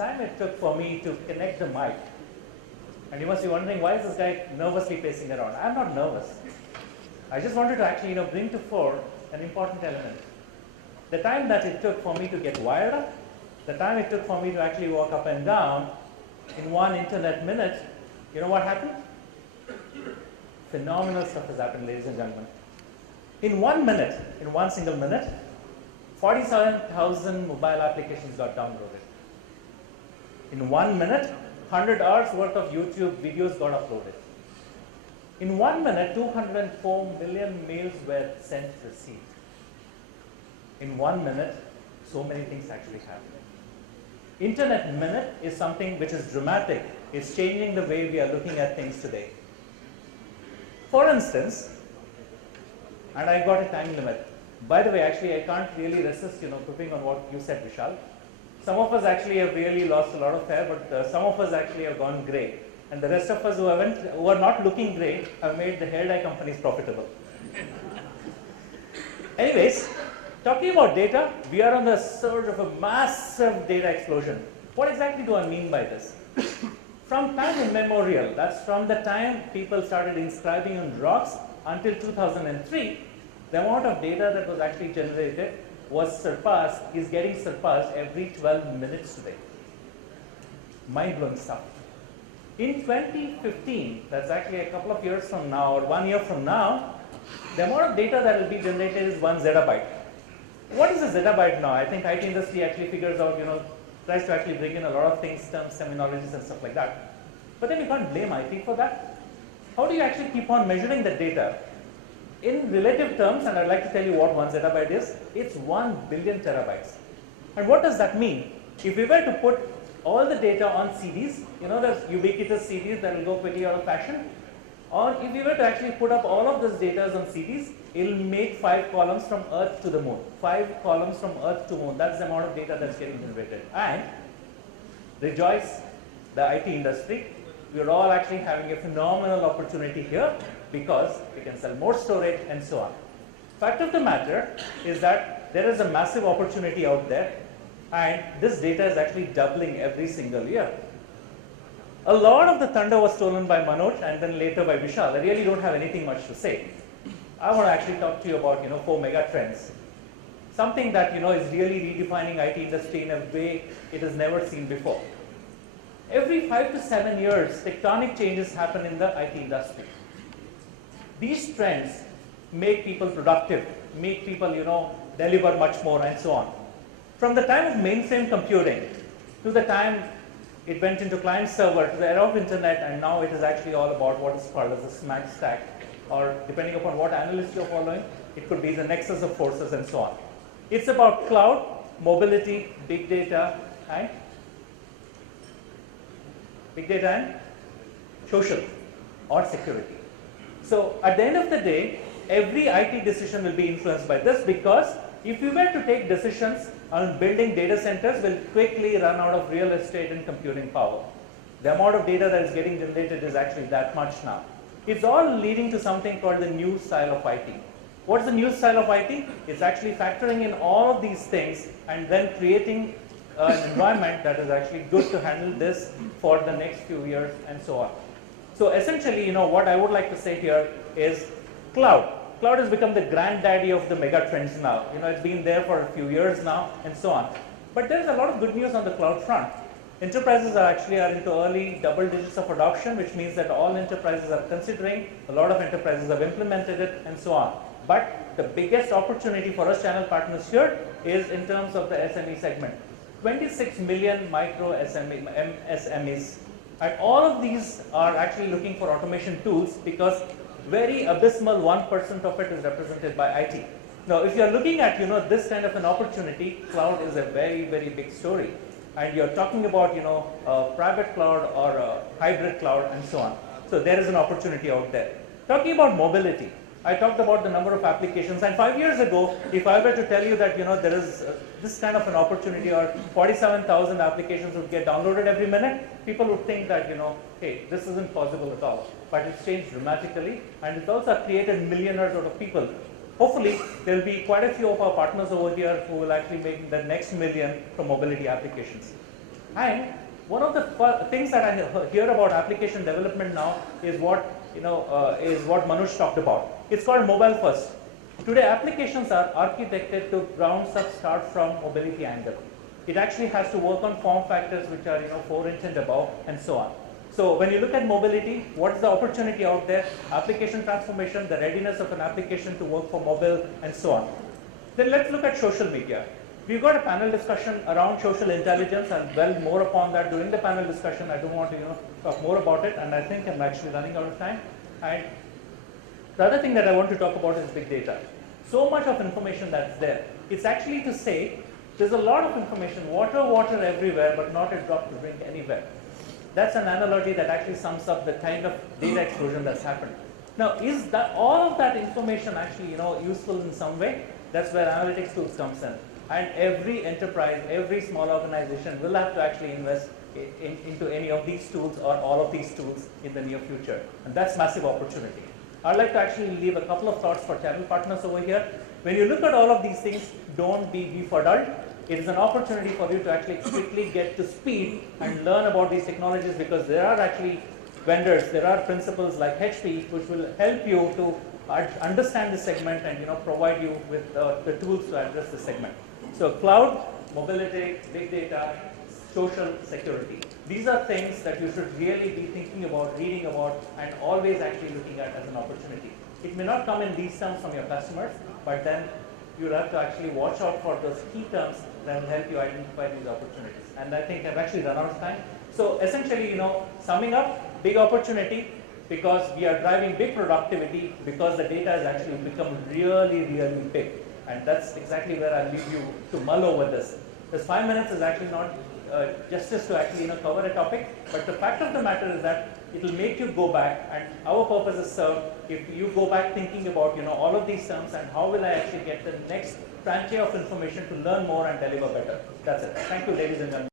time it took for me to connect the mic, and you must be wondering, why is this guy nervously pacing around? I'm not nervous. I just wanted to actually bring to fore an important element. The time that it took for me to get wired up, the time it took for me to actually walk up and down in 1 internet minute, you know what happened? Phenomenal stuff has happened, ladies and gentlemen. In 1 minute, in 1 single minute, 47,000 mobile applications got downloaded. In 1 minute, 100 hours worth of YouTube videos got uploaded. In 1 minute, 204 million mails were sent, received. In 1 minute, so many things actually happened. Internet minute is something which is dramatic. It's changing the way we are looking at things today. For instance, and I got a time limit. By the way, actually, I can't really resist, quipping on what you said, Vishal. Some of us actually have really lost a lot of hair, but some of us actually have gone grey. And the rest of us who are not looking grey have made the hair dye companies profitable. Anyways, talking about data, we are on the surge of a massive data explosion. What exactly do I mean by this? From time immemorial, that's from the time people started inscribing on rocks until 2003, the amount of data that was actually generated is getting surpassed every 12 minutes today. Mind-blowing stuff. In 2015, that's actually a couple of years from now, or 1 year from now, the amount of data that will be generated is 1 zettabyte. What is a zettabyte now? I think IT industry actually figures out, tries to actually bring in a lot of things, terms, terminologies and stuff like that. But then you can't blame IT for that. How do you actually keep on measuring the data? In relative terms, and I'd like to tell you what 1 zettabyte is, it's 1 billion terabytes. And what does that mean? If we were to put all the data on CDs, there's ubiquitous CDs that will go quickly out of fashion, or if we were to actually put up all of this data on CDs, it'll make 5 columns from Earth to the moon. 5 columns from Earth to moon. That's the amount of data that's getting generated. And rejoice, the IT industry, we're all actually having a phenomenal opportunity here because we can sell more storage and so on. Fact of the matter is that there is a massive opportunity out there, and this data is actually doubling every single year. A lot of the thunder was stolen by Manoj and then later by Vishal. I really don't have anything much to say. I want to actually talk to you about 4 mega trends. Something that is really redefining IT industry in a way it has never seen before. Every 5 to 7 years, tectonic changes happen in the IT industry. These trends make people productive, make people deliver much more and so on. From the time of mainframe computing to the time it went into client server to the era of internet, and now it is actually all about what is called as the SMAC stack, or depending upon what analyst you're following, it could be the nexus of forces and so on. It's about cloud, mobility, big data, and social or security. So at the end of the day, every IT decision will be influenced by this, because if you were to take decisions on building data centers, will quickly run out of real estate and computing power. The amount of data that is getting generated is actually that much now. It's all leading to something called the new style of IT. What's the new style of IT? It's actually factoring in all of these things and then creating an environment that is actually good to handle this for the next few years and so on. So essentially, what I would like to say here is cloud. Cloud has become the granddaddy of the mega trends now. It's been there for a few years now and so on. But there's a lot of good news on the cloud front. Enterprises are into early double digits of adoption, which means that all enterprises are considering, a lot of enterprises have implemented it and so on. But the biggest opportunity for us channel partners here is in terms of the SME segment. 26 million micro SMEs. And all of these are actually looking for automation tools because very abysmal 1% of it is represented by IT. Now, if you're looking at this kind of an opportunity, cloud is a very, very big story. And you're talking about a private cloud or a hybrid cloud and so on. So there is an opportunity out there. Talking about mobility, I talked about the number of applications, and 5 years ago, if I were to tell you that there is this kind of an opportunity, or 47,000 applications would get downloaded every minute, people would think that hey, this isn't possible at all. But it's changed dramatically, and it's also created millionaires out of people. Hopefully, there will be quite a few of our partners over here who will actually make the next million from mobility applications. And one of the things that I hear about application development now is what Manoj talked about. It's called mobile first. Today, applications are architected to ground up start from mobility angle. It actually has to work on form factors which are 4" and above, and so on. So when you look at mobility, what is the opportunity out there? Application transformation, the readiness of an application to work for mobile, and so on. Then let's look at social media. We've got a panel discussion around social intelligence, and well more upon that during the panel discussion. I don't want to talk more about it, and I think I'm actually running out of time. And the other thing that I want to talk about is big data. So much of information that's there. It's actually to say there's a lot of information, water everywhere, but not a drop to drink anywhere. That's an analogy that actually sums up the kind of data explosion that's happened. Now, is that all of that information actually useful in some way? That's where analytics tools comes in. And every enterprise, every small organization will have to actually invest into any of these tools or all of these tools in the near future. And that's massive opportunity. I'd like to actually leave a couple of thoughts for channel partners over here. When you look at all of these things, don't be befuddled. It is an opportunity for you to actually quickly get to speed and learn about these technologies, because there are actually vendors, there are principles like HP which will help you to understand the segment and provide you with the tools to address the segment. So cloud, mobility, big data, social security. These are things that you should really be thinking about, reading about, and always actually looking at as an opportunity. It may not come in these terms from your customers, but then you'll have to actually watch out for those key terms that will help you identify these opportunities. And I think I've actually run out of time. So essentially, summing up, big opportunity because we are driving big productivity, because the data has actually become really, really big. And that's exactly where I'll leave you to mull over this. This 5 minutes is actually not justice to actually cover a topic, but the fact of the matter is that it will make you go back, and our purpose is served if you go back thinking about all of these terms and how will I actually get the next tranche of information to learn more and deliver better. That's it. Thank you, ladies and gentlemen.